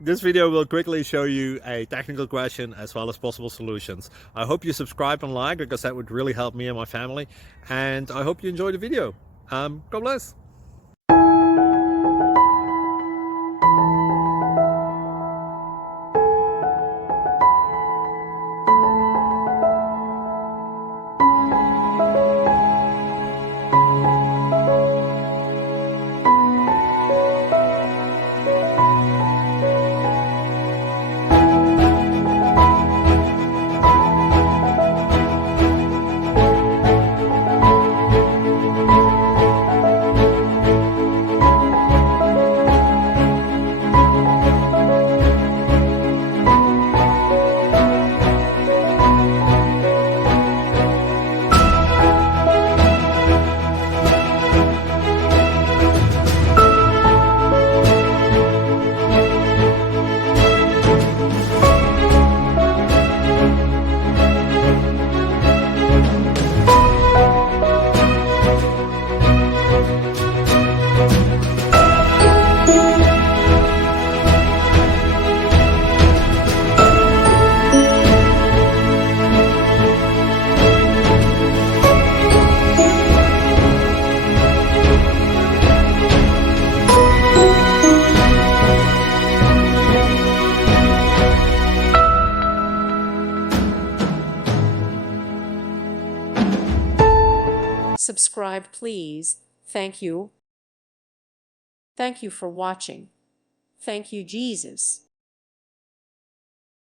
This video will quickly show you a technical question as well as possible solutions. I hope you subscribe and like, because that would really help me and my family. And I hope you enjoy the video. God bless. Subscribe, please. Thank you. Thank you for watching. Thank you, Jesus.